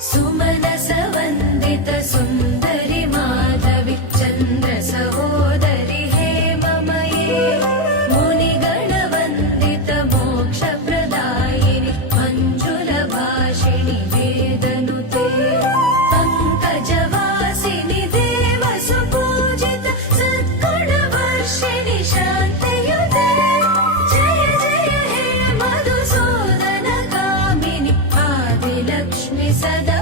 सुमनस वन्दित सुन्दरि माधवि चन्द्र सहोदरि हेममये मुनिगणवन्दित मोक्षप्रदायिनि मञ्जुलभाषिणि वेदनुते पङ्कजवासिनि देवसुपूजित सद्गुणवर्षिणि शान्तियुते जय जय हे मधुसूदन कामिनि आदिलक्ष्मि सदा